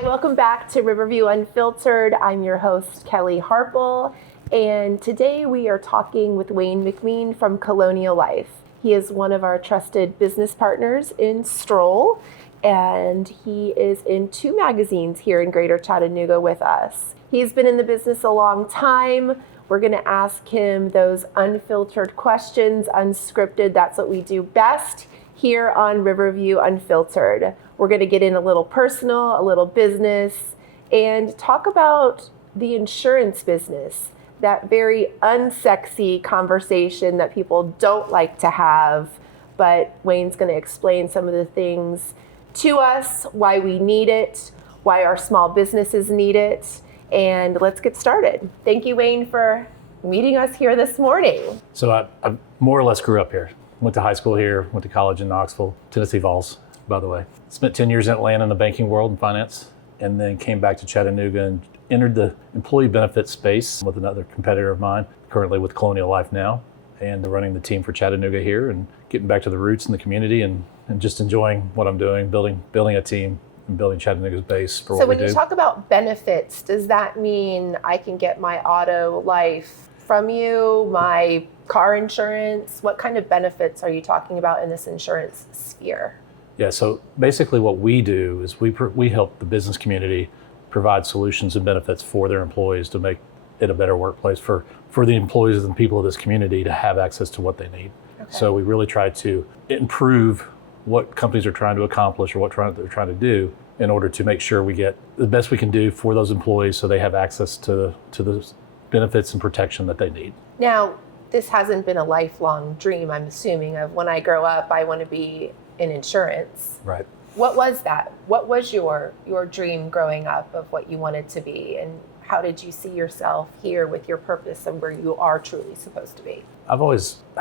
Hi, welcome back to Riverview Unfiltered. I'm your host, Kelly Harple, and today we are talking with Wayne McQueen from Colonial Life. He is one of our trusted business partners in Stroll, and he is in 2 magazines here in Greater Chattanooga with us. He's been in the business a long time. We're going to ask him those unfiltered questions, unscripted. That's what we do best here on Riverview Unfiltered. We're going to get in a little personal, a little business, and talk about the insurance business, that very unsexy conversation that people don't like to have. But Wayne's going to explain some of the things to us, why we need it, why our small businesses need it, and let's get started. Thank you, Wayne, for meeting us here this morning. So I more or less grew up here. Went to high school here, went to college in Knoxville, Tennessee Vols, by the way. Spent 10 years in Atlanta in the banking world and finance, and then came back to Chattanooga and entered the employee benefits space with another competitor of mine, currently with Colonial Life now, and running the team for Chattanooga here and getting back to the roots in the community and just enjoying what I'm doing, building a team and building Chattanooga's base for what we do. So when you talk about benefits, does that mean I can get my auto life from you, my car insurance? What kind of benefits are you talking about in this insurance sphere? Yeah, so basically what we do is we help the business community provide solutions and benefits for their employees to make it a better workplace for the employees and people of this community to have access to what they need. Okay. So we really try to improve what companies are trying to accomplish or they're trying to do in order to make sure we get the best we can do for those employees so they have access to the benefits and protection that they need. Now, this hasn't been a lifelong dream, I'm assuming, of when I grow up, I want to be in insurance. Right. What was that? What was your dream growing up of what you wanted to be? And how did you see yourself here with your purpose and where you are truly supposed to be? I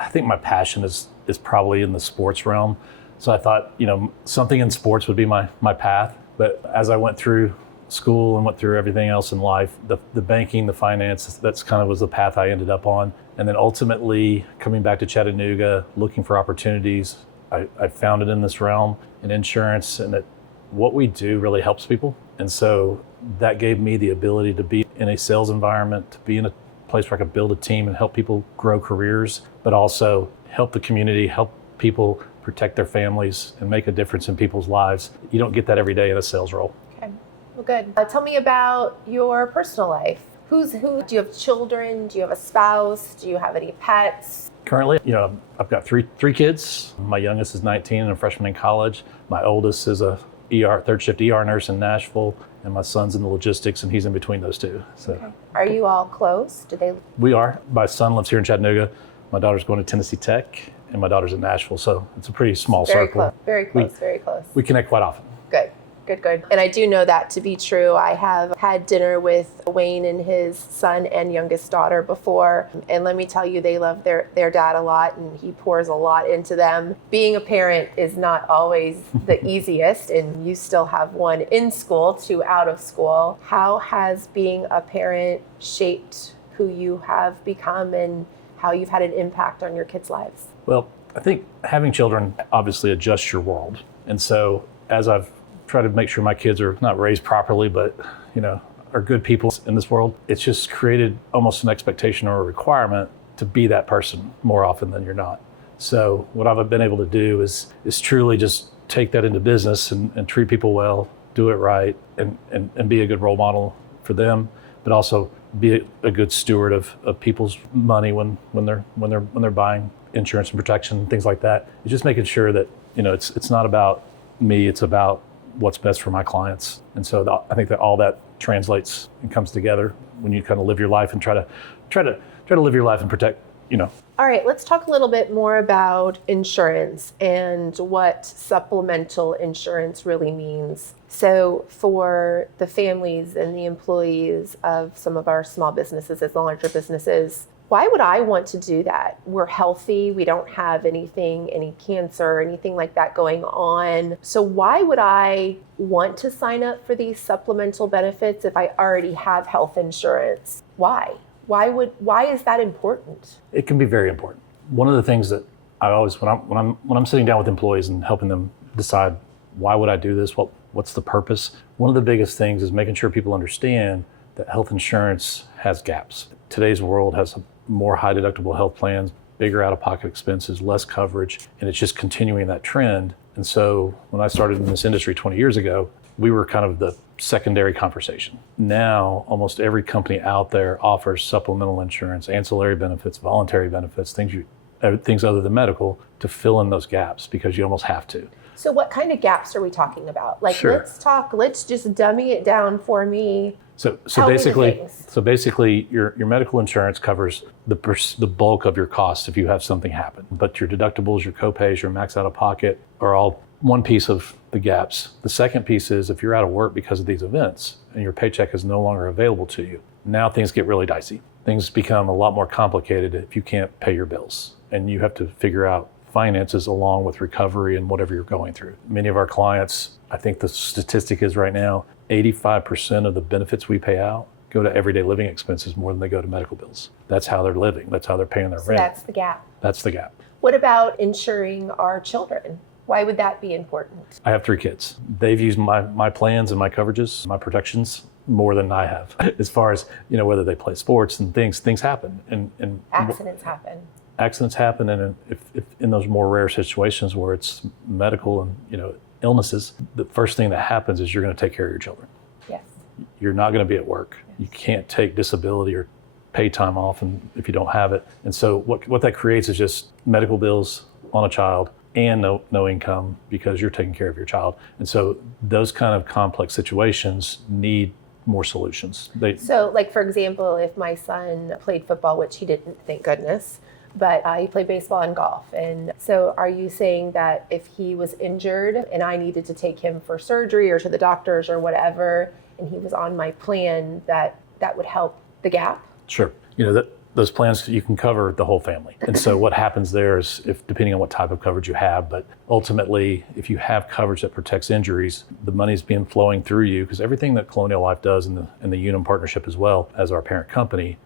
think my passion is probably in the sports realm. So I thought, something in sports would be my path. But as I went through school and went through everything else in life, the banking, the finance, that's kind of was the path I ended up on. And then ultimately coming back to Chattanooga, looking for opportunities, I found it in this realm in insurance, and that what we do really helps people. And so that gave me the ability to be in a sales environment, to be in a place where I could build a team and help people grow careers, but also help the community, help people protect their families and make a difference in people's lives. You don't get that every day in a sales role. Okay, well, good. Tell me about your personal life. Who's who? Do you have children? Do you have a spouse? Do you have any pets? Currently, I've got three kids. My youngest is 19 and a freshman in college. My oldest is a third shift ER nurse in Nashville, and my son's in the logistics, and he's in between those two. So, okay. Are you all close? We are. My son lives here in Chattanooga. My daughter's going to Tennessee Tech, and my daughter's in Nashville. So it's a pretty small circle. Very close. We connect quite often. Good. And I do know that to be true. I have had dinner with Wayne and his son and youngest daughter before. And let me tell you, they love their dad a lot, and he pours a lot into them. Being a parent is not always the easiest, and you still have one in school, 2 out of school. How has being a parent shaped who you have become and how you've had an impact on your kids' lives? Well, I think having children obviously adjusts your world. And so as I've try to make sure my kids are not raised properly, but are good people in this world, it's just created almost an expectation or a requirement to be that person more often than you're not. So what I've been able to do is truly just take that into business and treat people well, do it right, and be a good role model for them, but also be a good steward of people's money when they're buying insurance and protection and things like that. It's just making sure that it's not about me, it's about what's best for my clients. And so I think that all that translates and comes together when you kind of live your life and try to live your life and protect, All right, let's talk a little bit more about insurance and what supplemental insurance really means. So for the families and the employees of some of our small businesses, as the larger businesses, why would I want to do that? We're healthy. We don't have any cancer, anything like that going on. So why would I want to sign up for these supplemental benefits if I already have health insurance? Why? Why is that important? It can be very important. One of the things that I always, when I'm sitting down with employees and helping them decide why would I do this, what What's the purpose? One of the biggest things is making sure people understand that health insurance has gaps. Today's world has more high deductible health plans, bigger out-of-pocket expenses, less coverage, and it's just continuing that trend. And so when I started in this industry 20 years ago, we were kind of the secondary conversation. Now, almost every company out there offers supplemental insurance, ancillary benefits, voluntary benefits, things other than medical to fill in those gaps because you almost have to. So what kind of gaps are we talking about? Like, Sure. let's just dummy it down for me. So Tell me the basically, your medical insurance covers the bulk of your costs if you have something happen. But your deductibles, your copays, your max out of pocket are all one piece of the gaps. The second piece is if you're out of work because of these events and your paycheck is no longer available to you, now things get really dicey. Things become a lot more complicated if you can't pay your bills, and you have to figure out finances along with recovery and whatever you're going through. Many of our clients, I think the statistic is right now, 85% of the benefits we pay out go to everyday living expenses more than they go to medical bills. That's how they're living. That's how they're paying their rent. That's the gap. That's the gap. What about insuring our children? Why would that be important? I have 3 kids. They've used my plans and my coverages, my protections more than I have. As far as, whether they play sports and things happen. And Accidents happen. Accidents happen, and if in those more rare situations where it's medical and illnesses, the first thing that happens is you're going to take care of your children. Yes. You're not going to be at work. Yes. You can't take disability or pay time off and if you don't have it. And so what that creates is just medical bills on a child and no income because you're taking care of your child. And so those kind of complex situations need more solutions. So like, for example, if my son played football, which he didn't, thank goodness, but he played baseball and golf. And so are you saying that if he was injured and I needed to take him for surgery or to the doctors or whatever, and he was on my plan, that would help the gap? Sure. Those plans, you can cover the whole family. And so what happens there is, depending on what type of coverage you have, but ultimately, if you have coverage that protects injuries, the money's being flowing through you, because everything that Colonial Life does in the Unum partnership as well as our parent company,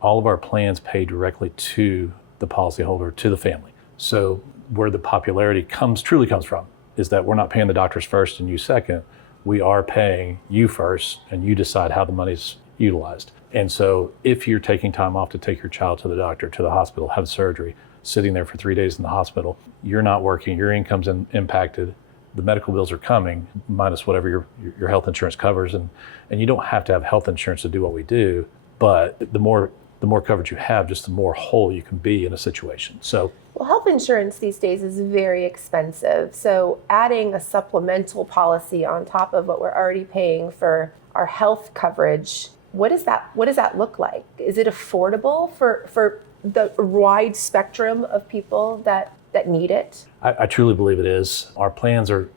all of our plans pay directly to the policyholder, to the family. So where the popularity truly comes from is that we're not paying the doctors first and you second. We are paying you first, and you decide how the money's utilized. And so if you're taking time off to take your child to the doctor, to the hospital, have surgery, sitting there for 3 days in the hospital, you're not working, your income's impacted, the medical bills are coming, minus whatever your health insurance covers. And you don't have to have health insurance to do what we do, but the more coverage you have, just the more whole you can be in a situation. So, well, health insurance these days is very expensive. So adding a supplemental policy on top of what we're already paying for our health coverage, what does that look like? Is it affordable for the wide spectrum of people that need it? I truly believe it is. Our plans are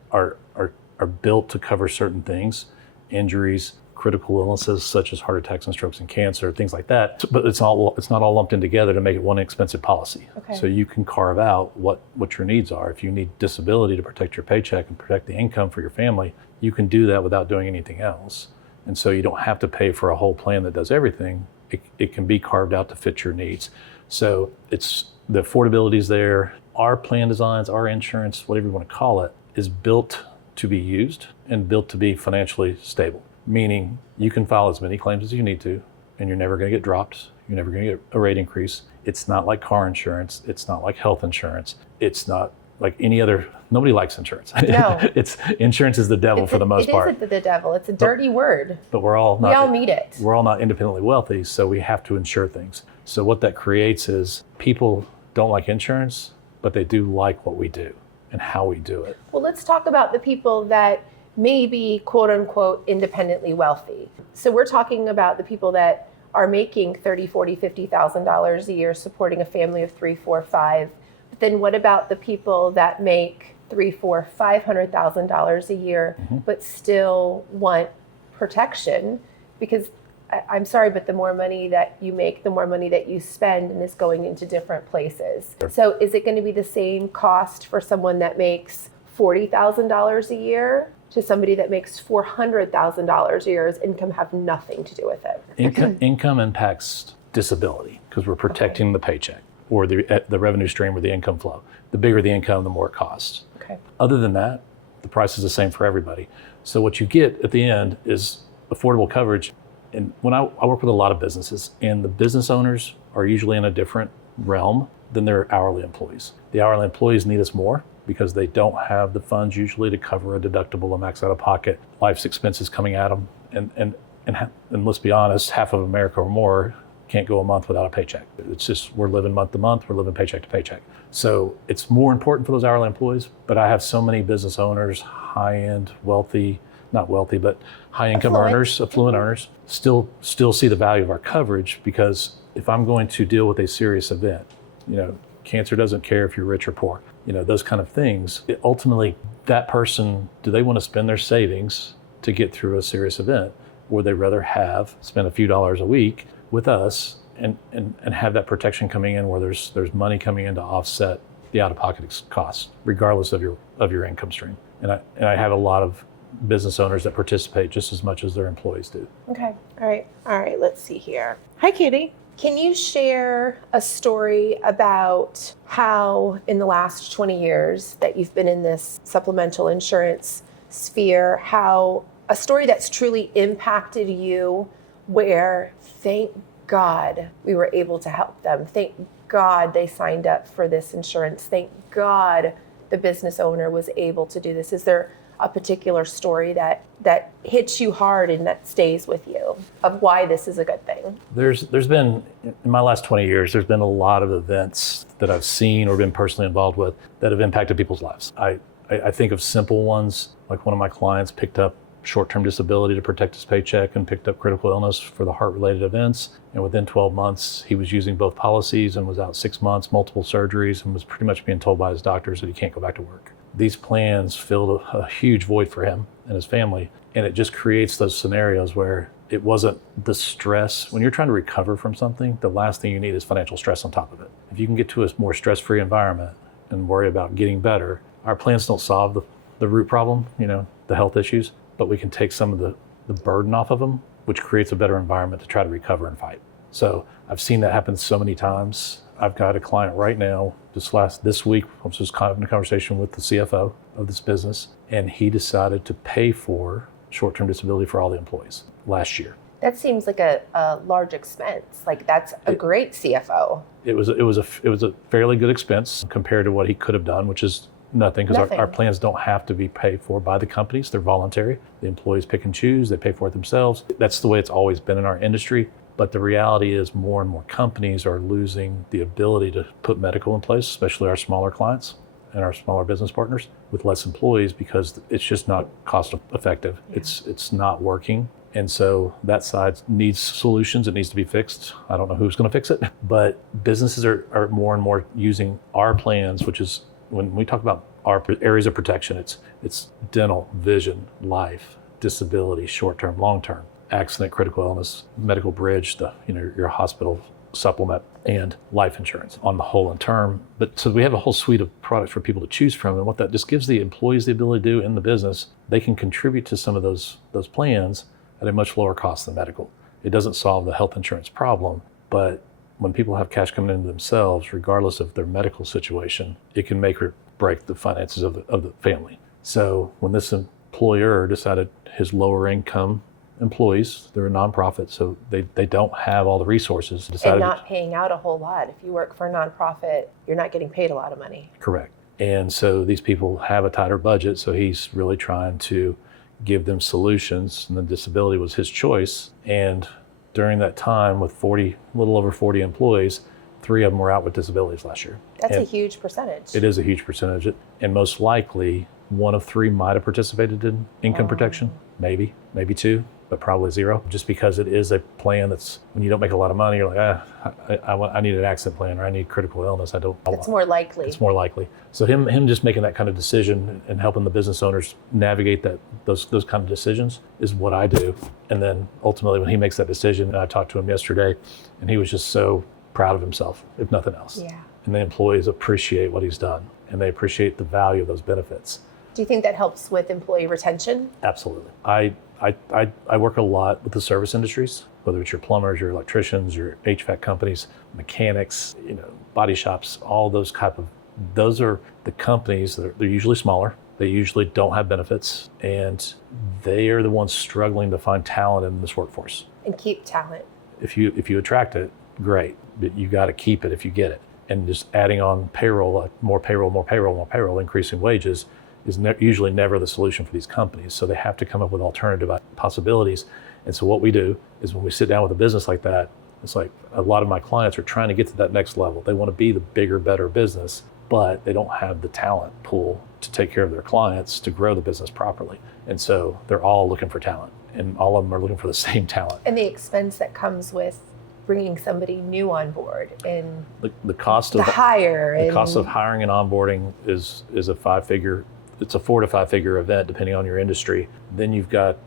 built to cover certain things, injuries, critical illnesses such as heart attacks and strokes and cancer, things like that. But it's not all lumped in together to make it one expensive policy. Okay. So you can carve out what your needs are. If you need disability to protect your paycheck and protect the income for your family, you can do that without doing anything else. And so you don't have to pay for a whole plan that does everything. It can be carved out to fit your needs. So it's the affordability is there. Our plan designs, our insurance, whatever you want to call it, is built to be used and built to be financially stable. Meaning you can file as many claims as you need to, and you're never going to get dropped. You're never going to get a rate increase. It's not like car insurance. It's not like health insurance. It's not like any other. Nobody likes insurance. No. Insurance is the devil for the most part. It is the devil. It's a dirty word. But we all need it. We're all not independently wealthy, so we have to insure things. So what that creates is people don't like insurance, but they do like what we do and how we do it. Well, let's talk about the people that may be quote unquote independently wealthy. So we're talking about the people that are making $30,000, $40,000, $50,000 a year, supporting a family of 3, 4, 5. But then what about the people that make $300,000, $400,000, $500,000 a year, but still want protection? Because I'm sorry, but the more money that you make, the more money that you spend, and it's going into different places. Sure. So is it going to be the same cost for someone that makes $40,000 a year to somebody that makes $400,000 a year? His income have nothing to do with it. Income impacts disability because we're protecting the paycheck or the revenue stream or the income flow. The bigger the income, the more it costs. Okay. Other than that, the price is the same for everybody. So what you get at the end is affordable coverage. And when I work with a lot of businesses, and the business owners are usually in a different realm than their hourly employees. The hourly employees need us more because they don't have the funds usually to cover a deductible, a max out of pocket, life's expenses coming at them. And let's be honest, half of America or more can't go a month without a paycheck. It's just, we're living month to month, we're living paycheck to paycheck. So it's more important for those hourly employees, but I have so many business owners, high-end, wealthy, not wealthy, but high-income earners, affluent earners, still see the value of our coverage, because if I'm going to deal with a serious event, cancer doesn't care if you're rich or poor, those kind of things, ultimately, that person, do they want to spend their savings to get through a serious event, or they rather spend a few dollars a week with us and have that protection coming in where there's money coming in to offset the out-of-pocket costs, regardless of your income stream. And I have a lot of business owners that participate just as much as their employees do. Okay. All right. Let's see here. Hi, Katie. Can you share a story about how in the last 20 years that you've been in this supplemental insurance sphere, how a story that's truly impacted you, where thank God we were able to help them. Thank God they signed up for this insurance. Thank God the business owner was able to do this. Is there a particular story that hits you hard and that stays with you of why this is a good thing? There's been, in my last 20 years, there's been a lot of events that I've seen or been personally involved with that have impacted people's lives. I think of simple ones, like one of my clients picked up short-term disability to protect his paycheck and picked up critical illness for the heart-related events. And within 12 months, he was using both policies and was out 6 months, multiple surgeries, and was pretty much being told by his doctors that he can't go back to work. These plans filled a huge void for him and his family. And it just creates those scenarios where it wasn't the stress. When you're trying to recover from something, the last thing you need is financial stress on top of it. If you can get to a more stress-free environment and worry about getting better, our plans don't solve the root problem, the health issues, but we can take some of the burden off of them, which creates a better environment to try to recover and fight. So I've seen that happen so many times. I've got a client right now, this week, I was just having a conversation with the CFO of this business, and he decided to pay for short-term disability for all the employees last year. That seems like a large expense. Like that's a great CFO. It was a fairly good expense compared to what he could have done, which is nothing, because our plans don't have to be paid for by the companies. They're voluntary. The employees pick and choose. They pay for it themselves. That's the way it's always been in our industry. But the reality is more and more companies are losing the ability to put medical in place, especially our smaller clients and our smaller business partners with less employees, because it's just not cost effective. Yeah. It's not working. And so that side needs solutions. It needs to be fixed. I don't know who's going to fix it, but businesses are more and more using our plans, which is, when we talk about our areas of protection, it's dental, vision, life, disability, short-term, long-term, accident, critical illness, medical bridge, your hospital supplement, and life insurance on the whole and term. But so we have a whole suite of products for people to choose from, and what that just gives the employees the ability to do in the business, they can contribute to some of those plans at a much lower cost than medical. It doesn't solve the health insurance problem, but when people have cash coming into themselves, regardless of their medical situation, it can make or break the finances of the family. So when this employer decided his lower income employees, they're a nonprofit, so they don't have all the resources. And not paying out a whole lot. If you work for a nonprofit, you're not getting paid a lot of money. Correct. And so these people have a tighter budget, so he's really trying to give them solutions, and the disability was his choice. And during that time, with a little over 40 employees, 3 of them were out with disabilities last year. That's a huge percentage. It is a huge percentage. And most likely, 1 of 3 might have participated in income protection, maybe 2, but probably 0, just because it is a plan that's, when you don't make a lot of money, you're like, I need an accident plan, or I need critical illness. It's more likely. It's more likely. So him just making that kind of decision and helping the business owners navigate those kind of decisions is what I do. And then ultimately, when he makes that decision, and I talked to him yesterday, and he was just so proud of himself, if nothing else. Yeah. And the employees appreciate what he's done, and they appreciate the value of those benefits. Do you think that helps with employee retention? Absolutely. I work a lot with the service industries, whether it's your plumbers, your electricians, your HVAC companies, mechanics, body shops, all those are the companies they're usually smaller. They usually don't have benefits, and they are the ones struggling to find talent in this workforce. And keep talent. If you attract it, great, but you got to keep it if you get it. And just adding on payroll, more payroll, increasing wages is usually never the solution for these companies. So they have to come up with alternative possibilities. And so what we do is when we sit down with a business like that, it's like a lot of my clients are trying to get to that next level. They want to be the bigger, better business, but they don't have the talent pool to take care of their clients to grow the business properly. And so they're all looking for talent, and all of them are looking for the same talent. And the expense that comes with bringing somebody new on board, and the cost of the cost of hiring and onboarding is a 5-figure. It's a 4 to 5 figure event depending on your industry. Then you've got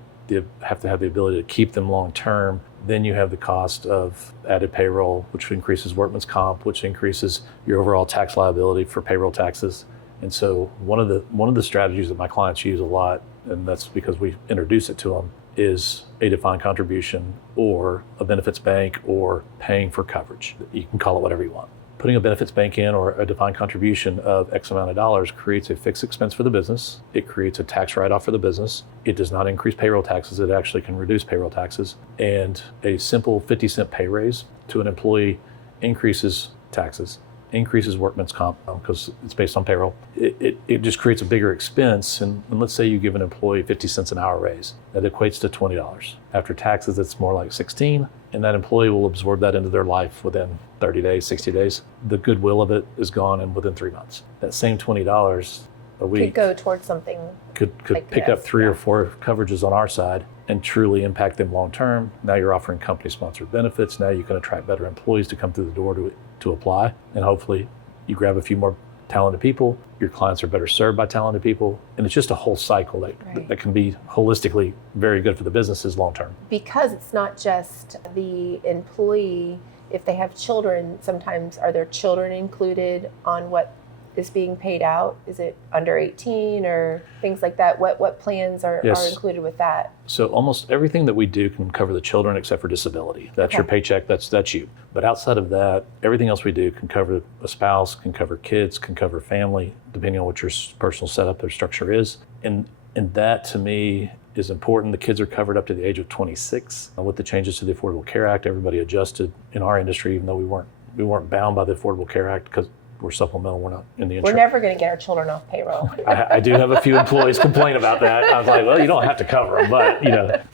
have to have the ability to keep them long term. Then you have the cost of added payroll, which increases workman's comp, which increases your overall tax liability for payroll taxes. And so one of the strategies that my clients use a lot, and that's because we introduce it to them, is a defined contribution or a benefits bank or paying for coverage. You can call it whatever you want. Putting a benefits bank in or a defined contribution of X amount of dollars creates a fixed expense for the business. It creates a tax write-off for the business. It does not increase payroll taxes. It actually can reduce payroll taxes. And a simple 50-cent pay raise to an employee increases taxes, increases workman's comp because it's based on payroll. It just creates a bigger expense. And let's say you give an employee 50 cents an hour raise. That equates to $20. After taxes, it's more like 16. And that employee will absorb that into their life within 30 days, 60 days. The goodwill of it is gone and within 3 months. That same $20 a week could go towards something. Could like pick this, up 3 or 4 coverages on our side and truly impact them long term. Now you're offering company sponsored benefits. Now you can attract better employees to come through the door to apply. And hopefully you grab a few more talented people. Your clients are better served by talented people. And it's just a whole cycle that can be holistically very good for the businesses long term. Because it's not just the employee. If they have children, sometimes are their children included on what is being paid out? Is it under 18 or things like that? What plans are included with that? So almost everything that we do can cover the children except for disability. That's your paycheck, that's you. But outside of that, everything else we do can cover a spouse, can cover kids, can cover family, depending on what your personal setup or structure is. And that to me is important. The kids are covered up to the age of 26. With the changes to the Affordable Care Act, everybody adjusted in our industry, even though we weren't bound by the Affordable Care Act because we're supplemental, we're not in the insurance. We're never going to get our children off payroll. I do have a few employees complain about that. I was like, well, you don't have to cover them, but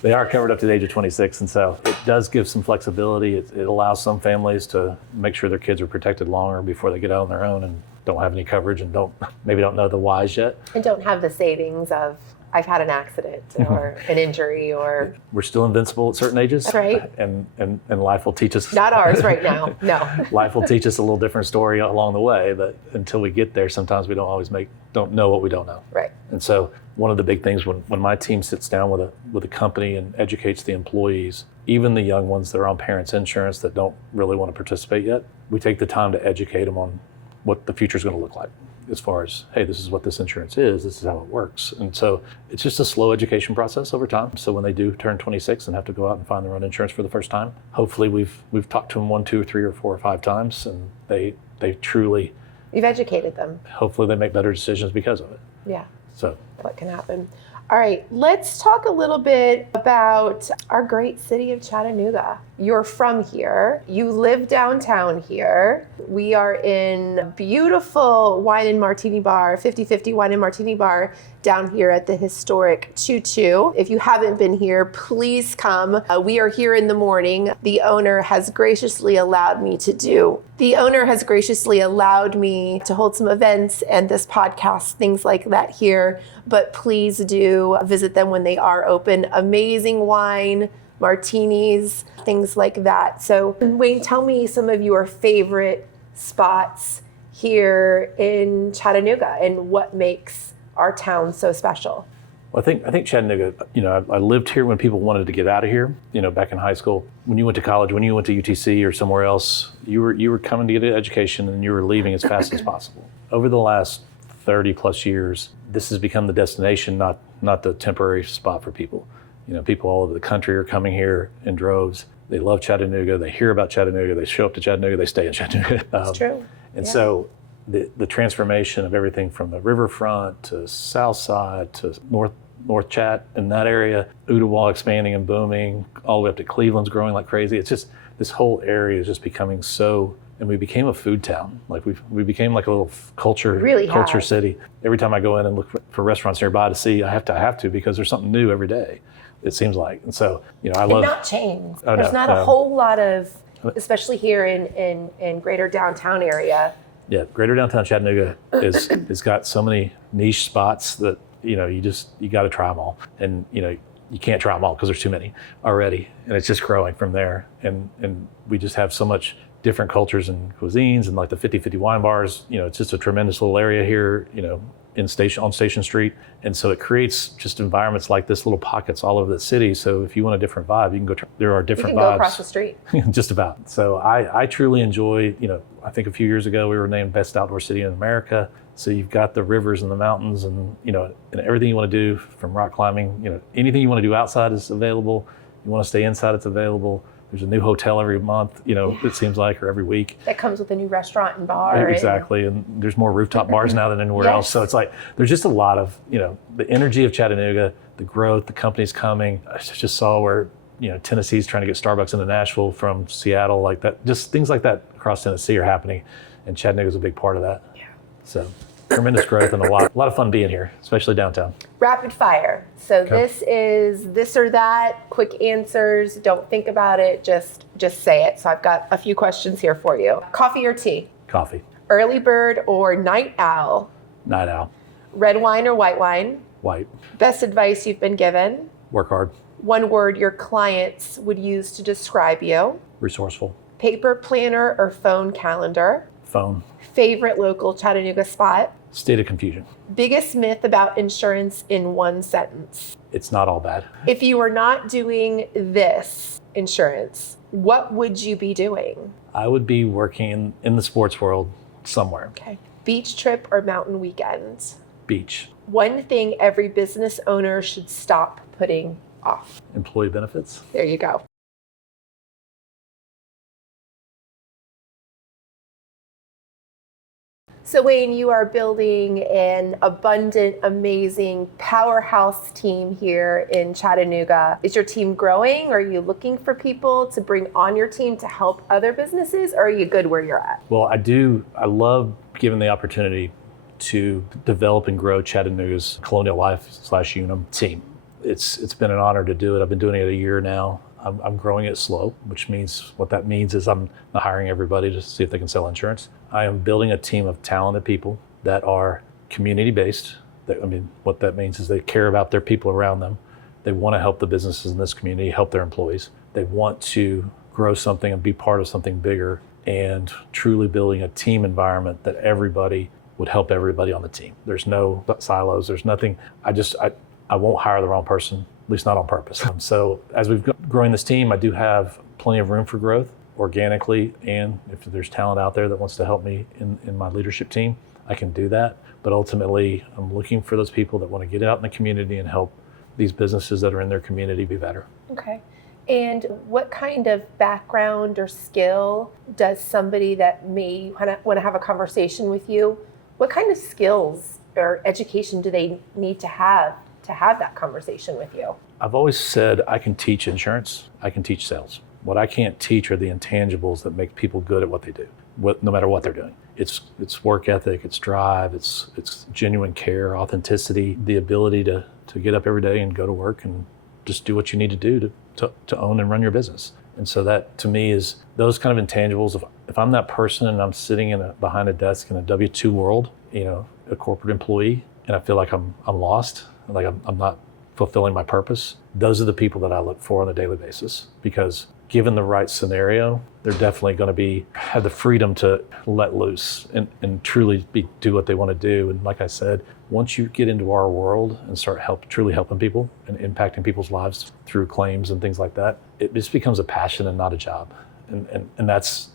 they are covered up to the age of 26. And so it does give some flexibility. It allows some families to make sure their kids are protected longer before they get out on their own and don't have any coverage and maybe don't know the whys yet. And don't have the savings of, I've had an accident or an injury or... We're still invincible at certain ages. That's right. And life will teach us... Not ours right now, no. Life will teach us a little different story along the way, but until we get there, sometimes we don't know what we don't know. Right. And so one of the big things when my team sits down with a company and educates the employees, even the young ones that are on parents' insurance that don't really want to participate yet, we take the time to educate them on what the future is going to look like. As far as, hey, this is what this insurance is, this is how it works. And so it's just a slow education process over time. So when they do turn 26 and have to go out and find their own insurance for the first time, hopefully we've talked to them 1, 2, 3, or 4 or 5 times, and they truly... You've educated them. Hopefully they make better decisions because of it. Yeah. So what can happen? All right, let's talk a little bit about our great city of Chattanooga. You're from here. You live downtown here. We are in beautiful wine and martini bar, 50/50 wine and martini bar down here at the historic Choo Choo. If you haven't been here, please come. We are here in the morning. The owner has graciously allowed me to hold some events and this podcast, things like that here. But please do visit them when they are open. Amazing wine, martinis, things like that. So Wayne, tell me some of your favorite spots here in Chattanooga and what makes our town so special. Well, I think Chattanooga, I lived here when people wanted to get out of here, back in high school. When you went to college, when you went to UTC or somewhere else, you were coming to get an education and you were leaving as fast as possible. Over the last 30 plus years, this has become the destination, not the temporary spot for people. People all over the country are coming here in droves. They love Chattanooga. They hear about Chattanooga. They show up to Chattanooga. They stay in Chattanooga. It's true. And so the transformation of everything from the riverfront to south side to North Chat in that area, Ottawa expanding and booming, all the way up to Cleveland's growing like crazy. It's just, this whole area is just becoming so, and we became a food town. Like we became like a little culture city. Every time I go in and look for restaurants nearby to see, I have to because there's something new every day, it seems like. And so, I love. And not chains. Oh, There's not a whole lot of, especially here in greater downtown area. Yeah, greater downtown Chattanooga is got so many niche spots that, you got to try them all. And, you can't try them all because there's too many already. And it's just growing from there. And we just have so much different cultures and cuisines, and like the 50/50 wine bars, it's just a tremendous little area here, on Station Street. And so it creates just environments like this, little pockets all over the city. So if you want a different vibe, you can go, there are different vibes. You can go across the street. Just about. So I truly enjoy, I think a few years ago we were named Best Outdoor City in America. So you've got the rivers and the mountains and, and everything you want to do, from rock climbing, anything you want to do outside is available. You want to stay inside, it's available. There's a new hotel every month, it seems like, or every week. That comes with a new restaurant and bar. Exactly. And there's more rooftop bars now than anywhere else. So it's like, there's just a lot of, the energy of Chattanooga, the growth, the companies coming. I just saw where, Tennessee's trying to get Starbucks into Nashville from Seattle, like that. Just things like that across Tennessee are happening. And Chattanooga's a big part of that. Yeah. So tremendous growth and a lot of fun being here, especially downtown. Rapid fire. So This is this or that, quick answers. Don't think about it, just say it. So I've got a few questions here for you. Coffee or tea? Coffee. Early bird or night owl? Night owl. Red wine or white wine? White. Best advice you've been given? Work hard. One word your clients would use to describe you? Resourceful. Paper planner or phone calendar? Phone. Favorite local Chattanooga spot? State of confusion. Biggest myth about insurance in one sentence? It's not all bad. If you were not doing this insurance, what would you be doing? I would be working in the sports world somewhere. Okay. Beach trip or mountain weekend? Beach. One thing every business owner should stop putting off? Employee benefits. There you go. So Wayne, you are building an abundant, amazing powerhouse team here in Chattanooga. Is your team growing? Are you looking for people to bring on your team to help other businesses, or are you good where you're at? Well, I love giving the opportunity to develop and grow Chattanooga's Colonial Life / Unum team. It's been an honor to do it. I've been doing it a year now. I'm growing it slow, which means what that means is I'm not hiring everybody to see if they can sell insurance. I am building a team of talented people that are community-based. What that means is they care about their people around them. They want to help the businesses in this community, help their employees. They want to grow something and be part of something bigger, and truly building a team environment that everybody would help everybody on the team. There's no silos. There's nothing. I won't hire the wrong person, at least not on purpose. So as we've grown this team, I do have plenty of room for growth organically, and if there's talent out there that wants to help me in my leadership team, I can do that. But ultimately, I'm looking for those people that want to get out in the community and help these businesses that are in their community be better. Okay. And what kind of background or skill does somebody that may want to have a conversation with you, what kind of skills or education do they need to have that conversation with you? I've always said I can teach insurance, I can teach sales. What I can't teach are the intangibles that make people good at what they do, no matter what they're doing. It's work ethic, it's drive, it's genuine care, authenticity, the ability to get up every day and go to work and just do what you need to do to own and run your business. And so that, to me, is those kind of intangibles. If I'm that person and I'm sitting behind a desk in a W-2 world, a corporate employee, and I feel like I'm lost, like I'm not fulfilling my purpose, those are the people that I look for on a daily basis, because given the right scenario, they're definitely going to have the freedom to let loose and truly do what they want to do. And like I said, once you get into our world and start truly helping people and impacting people's lives through claims and things like that, it just becomes a passion and not a job. And that's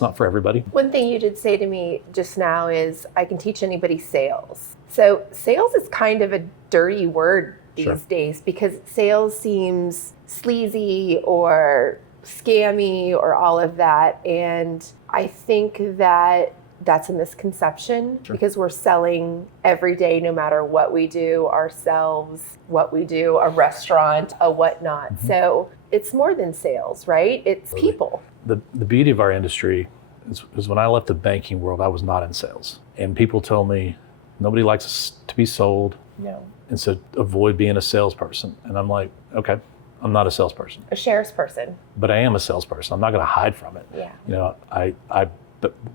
not for everybody. One thing you did say to me just now is I can teach anybody sales. So sales is kind of a dirty word these days, because sales seems sleazy or scammy or all of that. And I think that that's a misconception because we're selling every day, no matter what we do, ourselves, what we do, a restaurant, a whatnot. So it's more than sales, right? It's people. The beauty of our industry is when I left the banking world, I was not in sales. And people told me, nobody likes to be sold. No. And so avoid being a salesperson. And I'm like, okay, I'm not a salesperson. A shares person. But I am a salesperson. I'm not going to hide from it. Yeah. You know,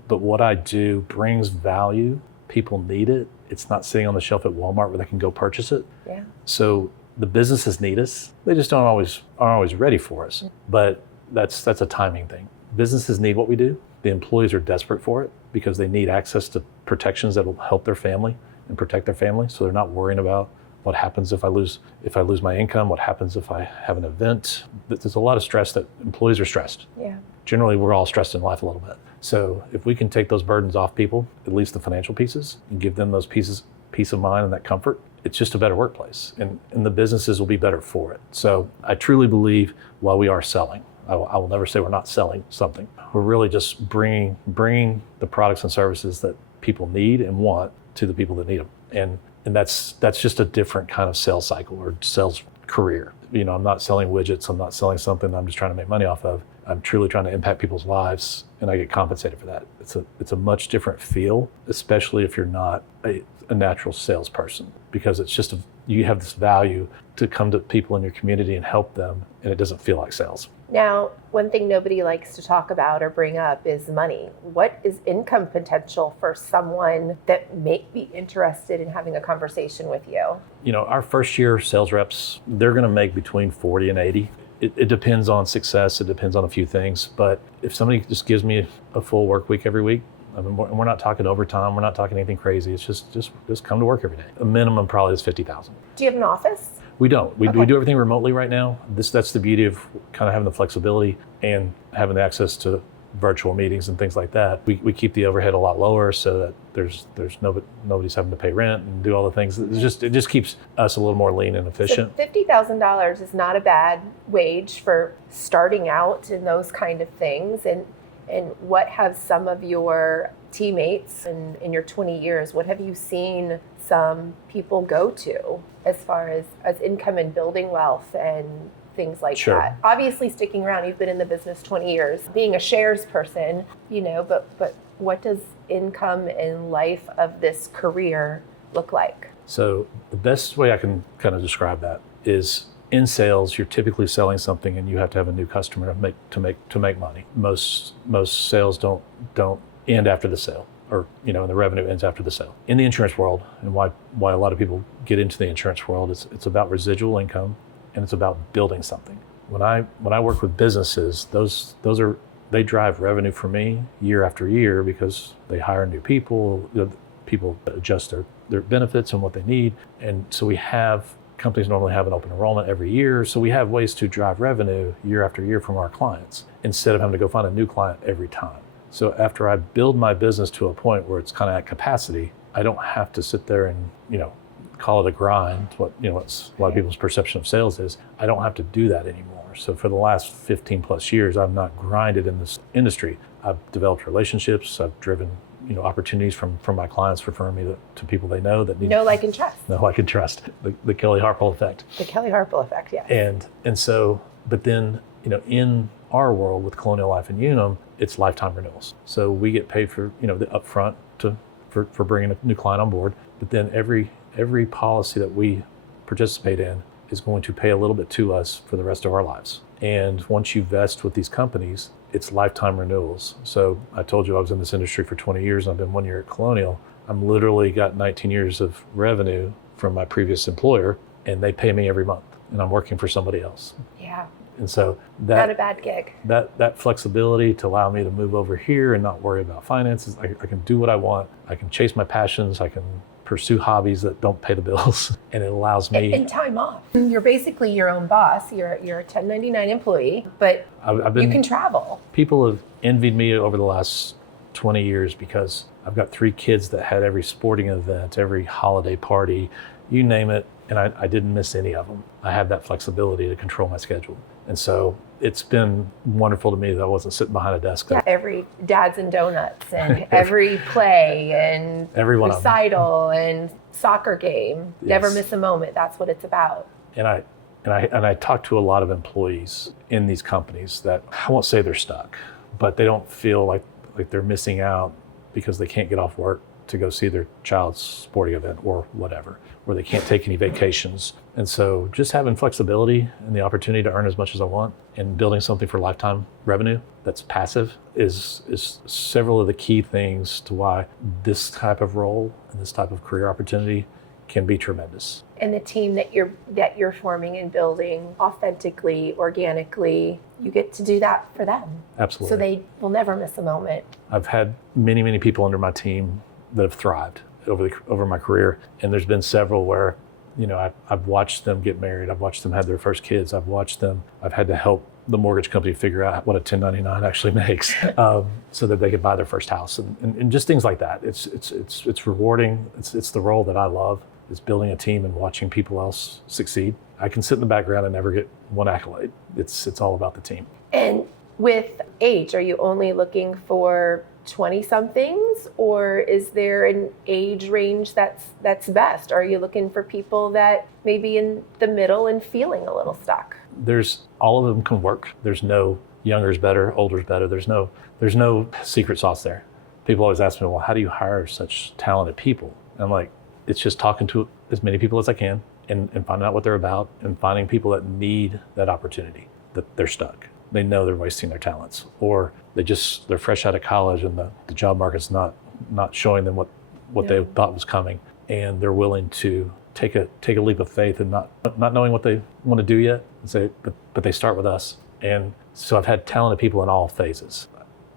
but what I do brings value. People need it. It's not sitting on the shelf at Walmart where they can go purchase it. Yeah. So the businesses need us. They just aren't always ready for us. But that's a timing thing. Businesses need what we do. The employees are desperate for it because they need access to protections that will help their family and protect their family. So they're not worrying about what happens if I lose my income, what happens if I have an event. There's a lot of stress that employees are stressed. Yeah. Generally, we're all stressed in life a little bit. So if we can take those burdens off people, at least the financial pieces, and give them those peace of mind and that comfort, it's just a better workplace. And the businesses will be better for it. So I truly believe while we are selling, I will never say we're not selling something. We're really just bringing the products and services that people need and want to the people that need them. And that's just a different kind of sales cycle or sales career. You know, I'm not selling widgets. I'm not selling something I'm just trying to make money off of. I'm truly trying to impact people's lives, and I get compensated for that. It's a much different feel, especially if you're not a natural salesperson, because it's just you have this value to come to people in your community and help them, and it doesn't feel like sales. Now, one thing nobody likes to talk about or bring up is money. What is income potential for someone that may be interested in having a conversation with you? You know, our first year sales reps, they're going to make between 40 and 80. It depends on success. It depends on a few things. But if somebody just gives me a full work week every week, I mean, we're not talking overtime. We're not talking anything crazy. It's just come to work every day. A minimum probably is $50,000. Do you have an office? We don't. We do everything remotely right now. That's the beauty of kind of having the flexibility and having the access to virtual meetings and things like that. We keep the overhead a lot lower so that there's nobody's having to pay rent and do all the things. It just keeps us a little more lean and efficient. So $50,000 is not a bad wage for starting out in those kind of things. And what have some of your teammates in your 20 years, what have you seen some people go to as far as income and building wealth and things like that? Obviously, sticking around, you've been in the business 20 years, being a shares person, you know, but what does income and life of this career look like? So the best way I can kind of describe that is in sales, you're typically selling something and you have to have a new customer to make money. Most sales don't end after the sale, or and the revenue ends after the sale. In the insurance world, and why a lot of people get into the insurance world, it's about residual income and it's about building something. When I work with businesses, they drive revenue for me year after year because they hire new people, people adjust their benefits and what they need. And so companies normally have an open enrollment every year. So we have ways to drive revenue year after year from our clients instead of having to go find a new client every time. So after I build my business to a point where it's kind of at capacity, I don't have to sit there and, call it a grind. What's a lot of people's perception of sales is. I don't have to do that anymore. So for the last 15 plus years, I've not grinded in this industry. I've developed relationships. I've driven, opportunities from my clients, referring me to people they know that need know, like, and trust. Know, like, and trust. The Kelly Harpel effect. The Kelly Harpel effect, yes. And so, but then, in our world with Colonial Life and Unum, it's lifetime renewals. So we get paid for, the upfront for bringing a new client on board. But then every policy that we participate in is going to pay a little bit to us for the rest of our lives. And once you vest with these companies, it's lifetime renewals. So I told you I was in this industry for 20 years and I've been 1 year at Colonial. I'm literally got 19 years of revenue from my previous employer, and they pay me every month, and I'm working for somebody else. Yeah. And so not a bad gig. That flexibility to allow me to move over here and not worry about finances. I can do what I want. I can chase my passions. I can pursue hobbies that don't pay the bills, and it allows me and time off. You're basically your own boss. You're a 1099 employee, but you can travel. People have envied me over the last 20 years because I've got 3 kids that had every sporting event, every holiday party, you name it, and I didn't miss any of them. I have that flexibility to control my schedule. And so it's been wonderful to me that I wasn't sitting behind a desk. Yeah, every dads and donuts and every play and Every one of them. recital and soccer game. Yes. Never miss a moment. That's what it's about. And I talk to a lot of employees in these companies that I won't say they're stuck, but they don't feel like they're missing out because they can't get off work to go see their child's sporting event or whatever, or they can't take any vacations. And so just having flexibility and the opportunity to earn as much as I want and building something for lifetime revenue that's passive is several of the key things to why this type of role and this type of career opportunity can be tremendous. And the team that you're forming and building authentically, organically, you get to do that for them. Absolutely. So they will never miss a moment. I've had many, many people under my team that have thrived over my career. And there's been several where, I've watched them get married. I've watched them have their first kids. I've had to help the mortgage company figure out what a 1099 actually makes so that they could buy their first house and just things like that. It's rewarding. It's the role that I love, is building a team and watching people else succeed. I can sit in the background and never get one accolade. It's all about the team. And with age, are you only looking for 20-somethings, or is there an age range that's best? Are you looking for people that may be in the middle and feeling a little stuck? All of them can work. There's no younger is better, older is better. There's no secret sauce there. People always ask me, well, how do you hire such talented people? And I'm like, it's just talking to as many people as I can and finding out what they're about and finding people that need that opportunity, that they're stuck. They know they're wasting their talents, or they're fresh out of college and the job market's not showing them what they thought was coming, and they're willing to take a leap of faith and not knowing what they want to do yet, and say, but they start with us. And so I've had talented people in all phases.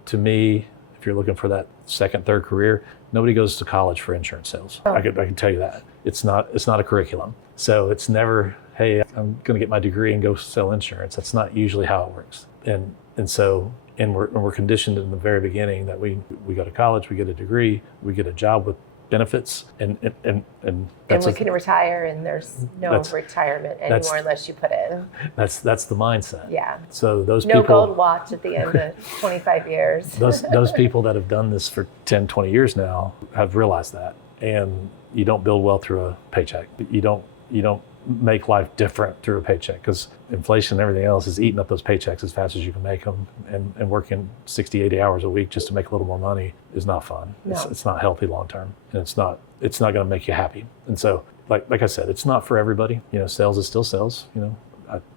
To me, if you're looking for that second, third career, nobody goes to college for insurance sales. I can tell you that. It's not a curriculum. So it's never, hey, I'm going to get my degree and go sell insurance. That's not usually how it works. And we're conditioned in the very beginning that we go to college, we get a degree, we get a job with benefits, and we can retire, and there's no retirement anymore unless you put in. That's the mindset. Yeah. So those no people, gold watch at the end of 25 years. those people that have done this for 10, 20 years now have realized that. And you don't build wealth through a paycheck. You don't make life different through a paycheck, because inflation and everything else is eating up those paychecks as fast as you can make them, and working 60, 80 hours a week just to make a little more money is not fun. No. It's not healthy long term, and it's not going to make you happy. And so, like I said, it's not for everybody. Sales is still sales.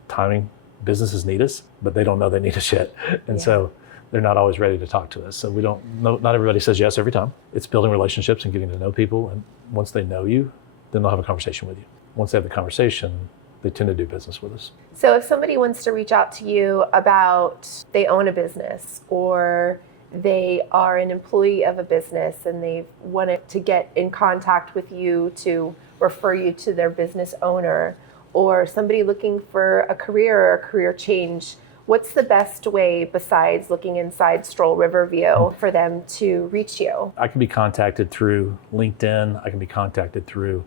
Timing, businesses need us, but they don't know they need us yet, and so they're not always ready to talk to us. So we don't know. Not everybody says yes every time. It's building relationships and getting to know people, and once they know you, then they'll have a conversation with you. Once they have the conversation, they tend to do business with us. So if somebody wants to reach out to you about they own a business, or they are an employee of a business and they wanted to get in contact with you to refer you to their business owner, or somebody looking for a career or a career change, what's the best way besides looking inside Stroll Riverview for them to reach you? I can be contacted through LinkedIn. I can be contacted through,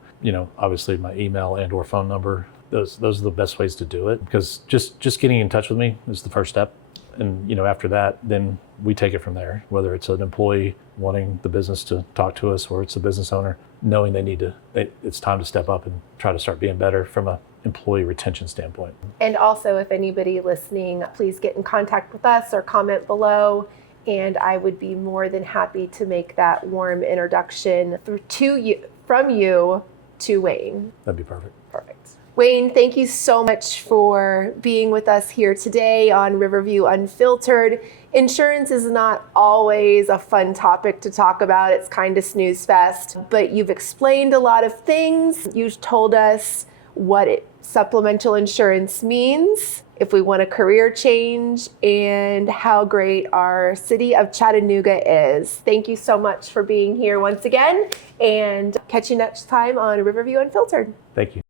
obviously my email and or phone number. Those are the best ways to do it, because just getting in touch with me is the first step. And after that, then we take it from there, whether it's an employee wanting the business to talk to us, or it's a business owner knowing it's time to step up and try to start being better from a employee retention standpoint. And also, if anybody listening, please get in contact with us or comment below, and I would be more than happy to make that warm introduction from you to Wayne. That'd be perfect. Perfect. Wayne, thank you so much for being with us here today on Riverview Unfiltered. Insurance is not always a fun topic to talk about. It's kind of snooze fest, but you've explained a lot of things. You've told us what supplemental insurance means, if we want a career change, and how great our city of Chattanooga is. Thank you so much for being here once again, and catch you next time on Riverview Unfiltered. Thank you.